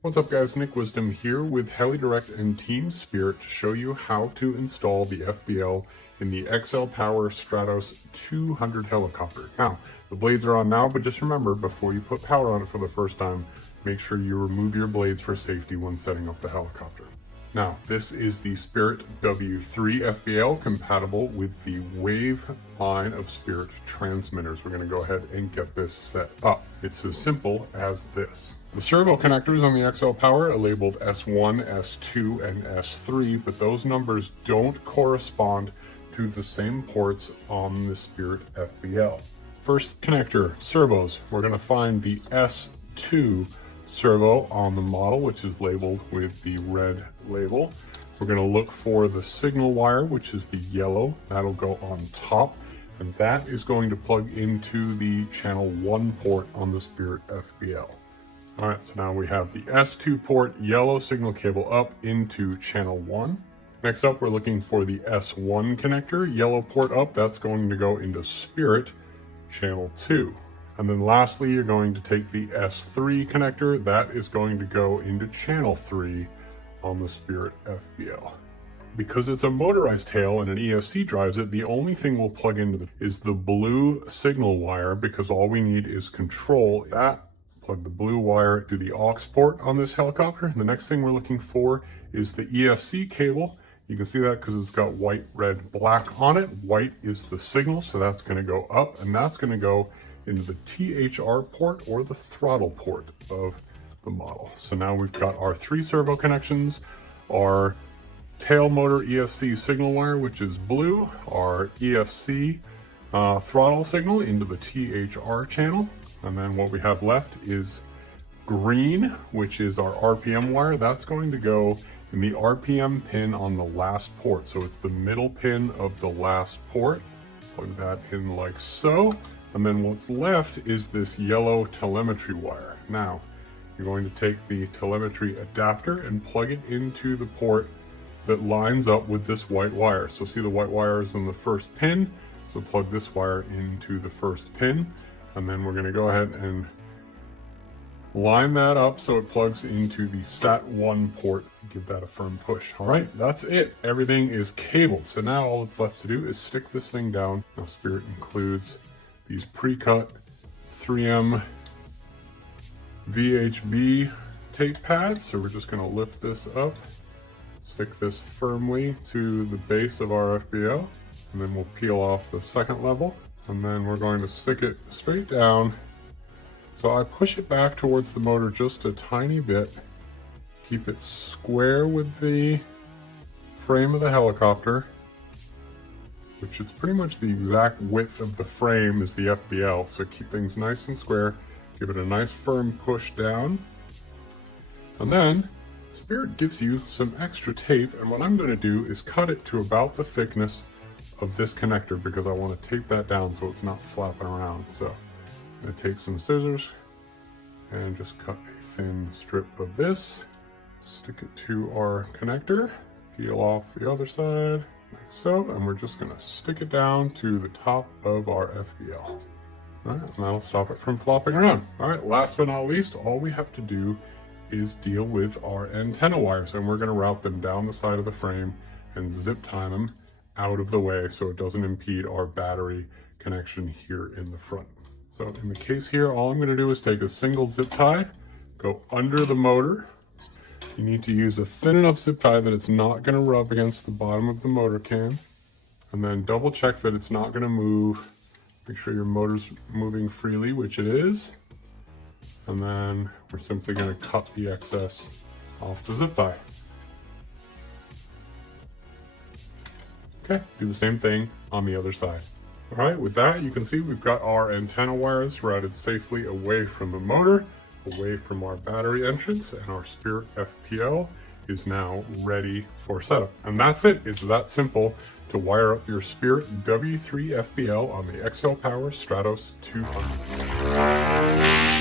What's up guys, Nick Wisdom here with HeliDirect and Team Spirit to show you how to install the FBL in the XL Power Stratos 200 helicopter. Now, the blades are on now, but just remember, before you put power on it for the first time, make sure you remove your blades for safety when setting up the helicopter. Now, this is the Spirit W3 FBL compatible with the Wave line of Spirit transmitters. We're going to go ahead and get this set up. It's as simple as this. The servo connectors on the XL Power are labeled S1, S2, and S3, but those numbers don't correspond to the same ports on the Spirit FBL. First connector, servos. We're going to find the S2 servo on the model, which is labeled with the red label. We're going to look for the signal wire, which is the yellow. That'll go on top, and that is going to plug into the channel 1 port on the Spirit FBL. All right, so now we have the S2 port yellow signal cable up into channel 1. Next up, we're looking for the S1 connector, yellow port up. That's going to go into Spirit channel 2. And then lastly, you're going to take the S3 connector. That is going to go into channel 3 on the Spirit FBL. Because it's a motorized tail and an ESC drives it, the only thing we'll plug into is the blue signal wire, because all we need is control that. Plug the blue wire to the aux port on this helicopter. The next thing we're looking for is the ESC cable. You can see that because it's got white, red, black on it. White is the signal, so that's going to go up, and that's going to go into the THR port or the throttle port of the model. So now we've got our 3 servo connections, our tail motor ESC signal wire, which is blue, our ESC throttle signal into the THR channel. And then what we have left is green, which is our RPM wire. That's going to go in the RPM pin on the last port. So it's the middle pin of the last port. Plug that in like so. And then what's left is this yellow telemetry wire. Now, you're going to take the telemetry adapter and plug it into the port that lines up with this white wire. So see the white wire is in the first pin. So plug this wire into the first pin. And then we're going to go ahead and line that up so it plugs into the SAT1 port. Give that a firm push. All right, that's it. Everything is cabled. So now all that's left to do is stick this thing down. Now Spirit includes these pre-cut 3M VHB tape pads. So we're just going to lift this up, stick this firmly to the base of our FBL, and then we'll peel off the second level. And then we're going to stick it straight down. So I push it back towards the motor just a tiny bit. Keep it square with the frame of the helicopter, which is pretty much the exact width of the frame is the FBL. So keep things nice and square. Give it a nice firm push down. And then Spirit gives you some extra tape. And what I'm going to do is cut it to about the thickness of this connector, because I want to tape that down so it's not flapping around. So I'm going to take some scissors and just cut a thin strip of this, stick it to our connector, peel off the other side like so, and we're just going to stick it down to the top of our FBL. All right, and that'll stop it from flopping around. All right, last but not least, all we have to do is deal with our antenna wires, and we're going to route them down the side of the frame and zip tie them out of the way so it doesn't impede our battery connection here in the front. So in the case here, all I'm going to do is take a single zip tie, go under the motor. You need to use a thin enough zip tie that it's not going to rub against the bottom of the motor can, and then double check that it's not going to move. Make sure your motor's moving freely, which it is. And then we're simply going to cut the excess off the zip tie. Okay, do the same thing on the other side. All right, with that, you can see we've got our antenna wires routed safely away from the motor, away from our battery entrance, and our Spirit FPL is now ready for setup. And that's it. It's that simple to wire up your Spirit W3 FBL on the XL Power Stratos 200.